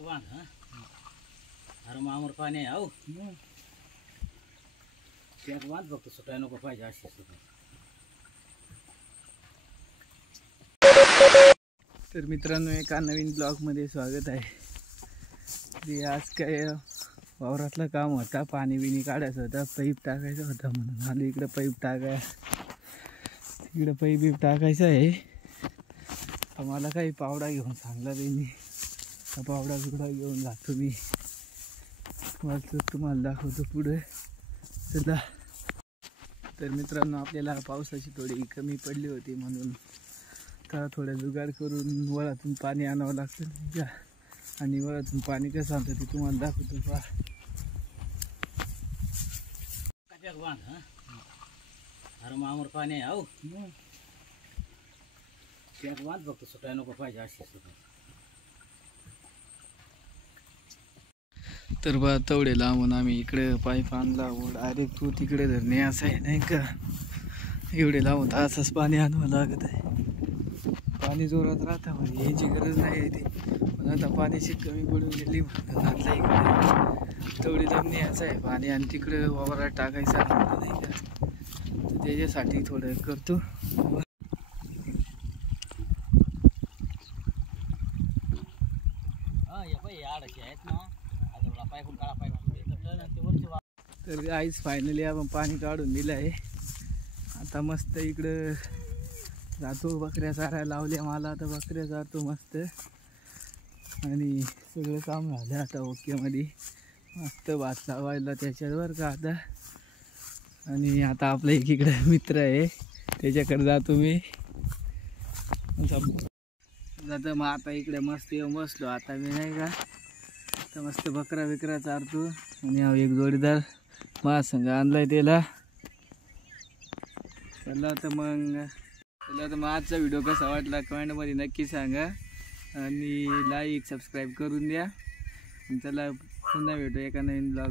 बांध अरे मामूर पाणी आहे पॅक बांध फक्त सुटाय नको पाहिजे अशी सुद्धा. तर मित्रांनो एका नवीन ब्लॉगमध्ये स्वागत आहे. आज काय वावरातलं काम होता, पाणी बिणी काढायचं होता, पाईप टाकायचा होता म्हणून आलो इकडं. पाईप टाकाय इकडं पाईप टाकायचं आहे. आम्हाला काही पावडा घेऊन सांगला त्यांनी, पावडा बिवडा घेऊन जातो मी. तुम्हाला दाखवतो पुढे. चला. तर मित्रांनो आपल्याला पावसाची थोडी कमी पडली होती म्हणून तर थोडं जुगाड करून वळातून पाणी आणावं लागतं. आणि वळातून पाणी कसं आणतं ते तुम्हाला दाखवतो. पहा पॅक बांध अरे मामूर पाणी आहे पॅक बांध फक्त सुटाय नको पाहिजे अशी सुद्धा. तर बा तेवढे लांबून आम्ही इकडे पाईप आणला. डायरेक्ट तू तिकडे धरणे असं आहे नाही का. एवढे लावून तासच पाणी आणावं लागत आहे. पाणी जोरात राहतं म्हणजे याची गरज नाही आहे ती, पण आता पाण्याची कमी पडून गेली म्हणून आणलं इकडे. तेवढी लांब यायचं आहे पाणी आणि तिकडे वावरात टाकायचं आहे नाही का. तर त्याच्यासाठी थोडं करतो. तर आईच फायनली आपण पाणी काढून दिलं आहे. आता मस्त इकडं जातो, बकऱ्या चारायला लावल्या मला. आता बकऱ्या चारतो मस्त आणि सगळं काम झालं आता ओकेमध्ये. मस्त भात लावायला त्याच्यावर का आता. आणि आता आपलं एकीकडं मित्र आहे त्याच्याकडे जातो मी. जातं मग आता इकडे मस्त येऊन बसलो आता मी नाही का. तर मस्त बकरा बिकरा चारतो आणि हा एक जोडीदार महासंघ आणलाय त्याला. चला तर मग आजचा व्हिडिओ कसा वाटला कमेंटमध्ये नक्की सांगा आणि लाईक सबस्क्राईब करून द्या. चला पुन्हा भेटू एका नवीन ब्लॉग.